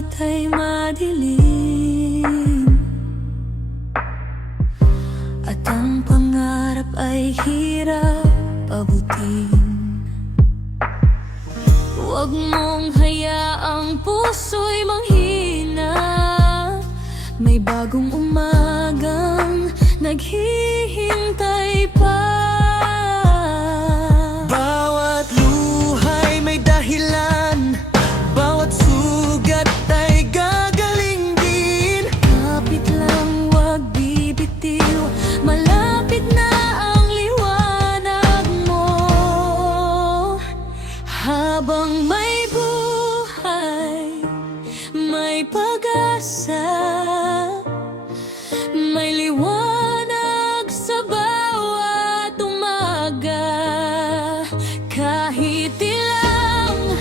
langit ay madilim at ang pangarap ay hirap abutin. Huwag mong hayaang puso'y manghina, may bagong umagang naghihintay pa. Bawat luha'y may dahilan, bawat sugat ay gagaling din. Kapit lang, wag bibitiw, malapit na ang liwanag mo. Habang may buhay, may pag-asa, may liwanag sa bawat umaga. Kahit ilang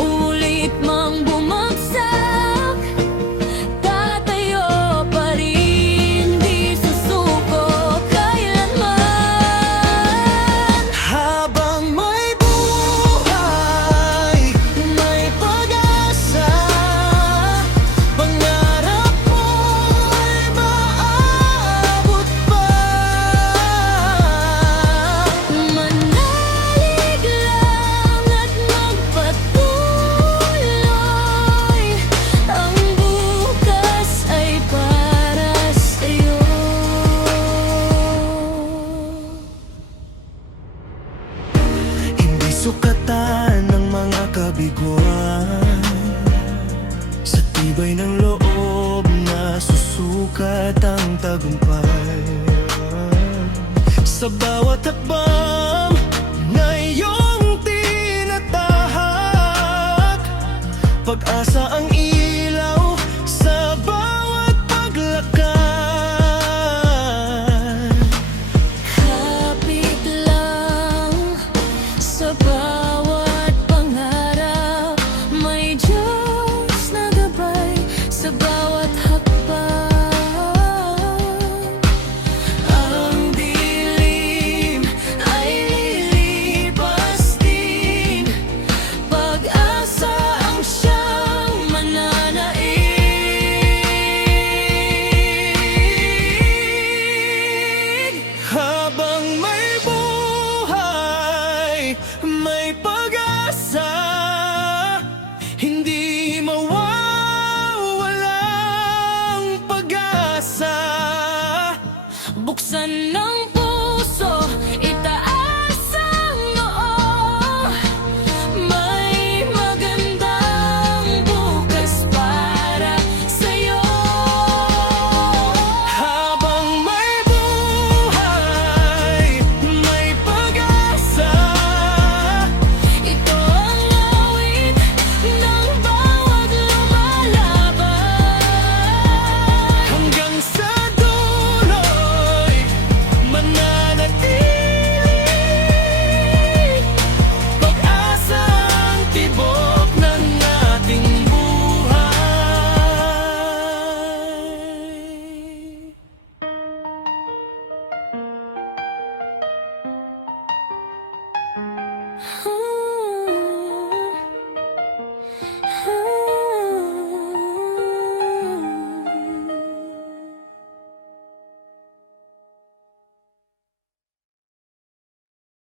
ulit mang bumagsak, tatayo pa rin, di susuko kailanman. Habang may buhay, may pag-asa, pangarap mo'y maaabot pa. Manalig lang at magpatuloy, ang bukas ay para sa'yo. Hindi sukatan ng mga kabiguan, sa tibay ng loob na susukat ang tagumpay. Sa bawat hakbang na iyong tinatahak, pag-asa ang